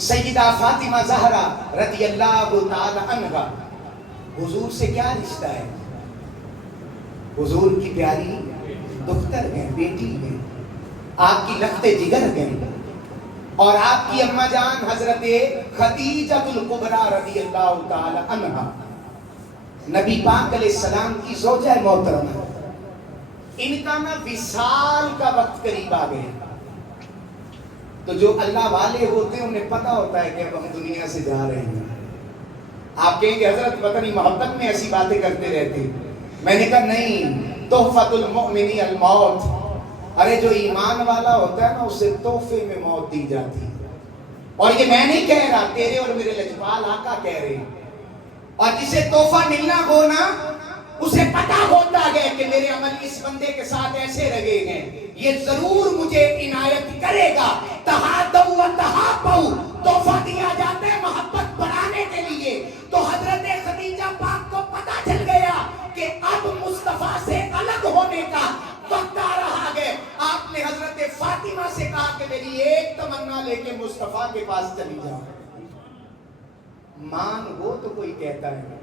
سیدہ فاطمہ زہرا رضی اللہ تعالی عنہا، حضور سے کیا رشتہ ہے؟ حضور کی پیاری دختر ہیں، بیٹی ہیں، آپ کی لخت جگر ہیں، اور آپ کی اماں جان حضرت خدیجہ الکبریٰ رضی اللہ تعالی عنہا نبی پاک علیہ السلام کی زوجہ محترمہ، ان کا نا وصال کا وقت قریب آ گیا۔ تو جو اللہ والے ہوتے ہیں انہیں پتا ہوتا ہے کہ اب ہم دنیا سے جا رہے ہیں۔ آپ کہیں گے حضرت پتہ نہیں محبت میں ایسی باتیں کرتے رہتے، میں نے کہا نہیں، تحفۃ المؤمن الموت، ارے جو ایمان والا ہوتا ہے نا اسے تحفے میں موت دی جاتی ہے۔ اور یہ میں نہیں کہہ رہا، تیرے اور میرے لجپال آقا کہہ رہے ہیں۔ اور جسے تحفہ ملنا ہو نا اسے پتا ہوتا ہے کہ میرے عمل اس بندے کے ساتھ ایسے لگے ہیں، یہ ضرور مجھے عنایت کرے گا۔ تہادوا و تحابوا، تحفہ دیا جاتا ہے محبت بڑھانے کے لیے۔ تو حضرت خدیجہ پاک کو پتا چل گیا کہ اب مصطفیٰ سے الگ ہونے کا وقت آ رہا ہے۔ آپ نے حضرت فاطمہ سے کہا کہ میری ایک تمنا لے کے مصطفیٰ کے پاس چلی جاؤ۔ مان ہو تو کوئی کہتا ہے،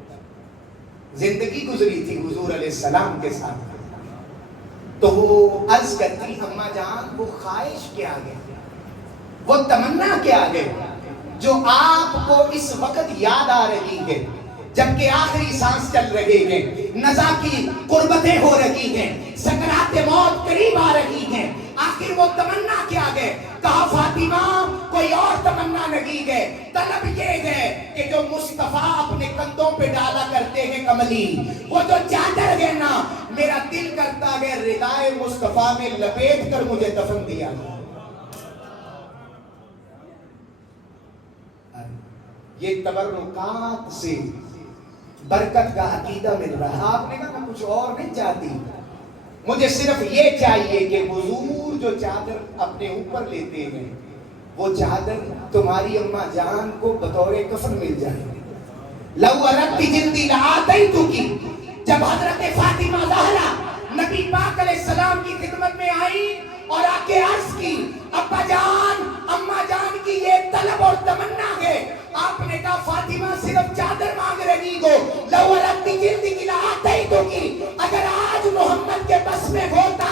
زندگی گزری تھی حضور علیہ السلام کے ساتھ، تو وہ عرض کرتی اماں جان وہ خواہش کیا ہے، وہ تمنا کیا ہے جو آپ کو اس وقت یاد آ رہی ہے جبکہ آخری سانس چل رہے ہیں، نزا کی قربتیں ہو رہی ہیں، سکرات موت قریب آ رہی ہیں، آخر وہ تمنا کیا ہے؟ کہا فاطمہ کوئی اور تمنا نہیں ہے، طلب یہ ہے کہ جو مصطفیٰ اپنے کندھوں پہ ڈالا کرتے ہیں کملی، وہ جو چادر ہے نا، میرا دل کرتا ہے ردائے مصطفیٰ میں لپیٹ کر مجھے دفن دیا جائے۔ یہ تبرکات سے برکت کا عقیدہ مل رہا ہے۔ آپ نے کہا میں کچھ اور نہیں چاہتی، مجھے صرف یہ چاہیے کہ حضور جو چادر اپنے اوپر لیتے ہیں وہ چادر تمہاری اماں جان کو بطور کفن مل جائے۔ لو اردت جلدی لآتیتک، جب حضرت فاطمہ زہرا نبی پاک علیہ السلام کی خدمت میں آئی اور آ کے عرض کی ابا جان اماں جان کی یہ طلب اور تمنا ہے، آپ نے کہا فاطمہ صرف چادر مانگ رہی ہو، لو اردت جلدی لآتیتک، اگر آج محمد کے بس میں ہوتا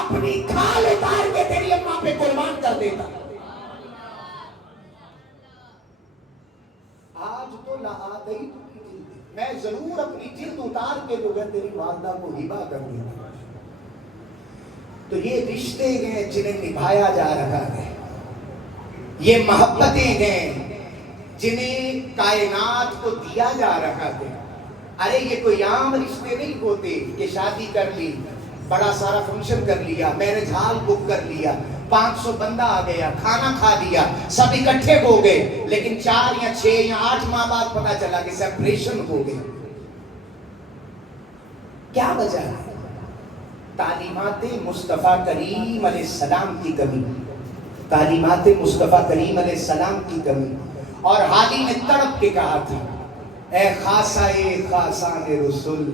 اپنی کھال اتار کے تیری اماں پہ قربان کر دیتا۔ آج تو لآتیتک، میں ضرور اپنی جلد اتار کے جو ہے تیری والدہ کو ہبہ کر دیتا۔ تو یہ رشتے ہیں جنہیں نبھایا جا رہا ہے، یہ محبتیں ہیں جنہیں کائنات کو دیا جا رہا ہے۔ ارے یہ کوئی عام رشتے نہیں ہوتے کہ شادی کر لی، بڑا سارا فنکشن کر لیا، میرج ہال بک کر لیا، 500 بندہ آ گیا، کھانا کھا لیا، سب اکٹھے ہو گئے، لیکن 4 یا 6 یا 8 ماہ بعد پتا چلا کہ سیپریشن ہو گئی۔ کیا وجہ ہے؟ تعلیمات مصطفیٰ کریم علیہ السلام کی کمی، تعلیمات مصطفیٰ کریم علیہ السلام کی کمی۔ اور حالی نے تڑپ کے کہا تھا اے خاصہ خاصان رسول،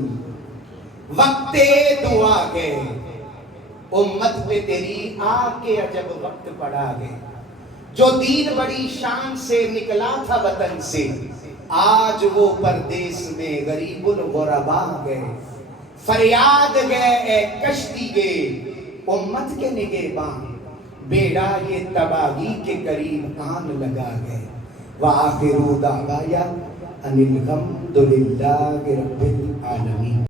وقت دعا ہے امت پہ تیری آ کے عجب وقت پڑا ہے۔ جو دین بڑی شان سے نکلا تھا وطن سے، آج وہ پردیس میں غریب الغربا گئے۔ فریاد گئے اے کشتی گے امت کے نگہباں، بیڑا یہ تباہی کے قریب آن لگا گئے۔ وآخر دعوایا ان الحمد للہ رب العالمین۔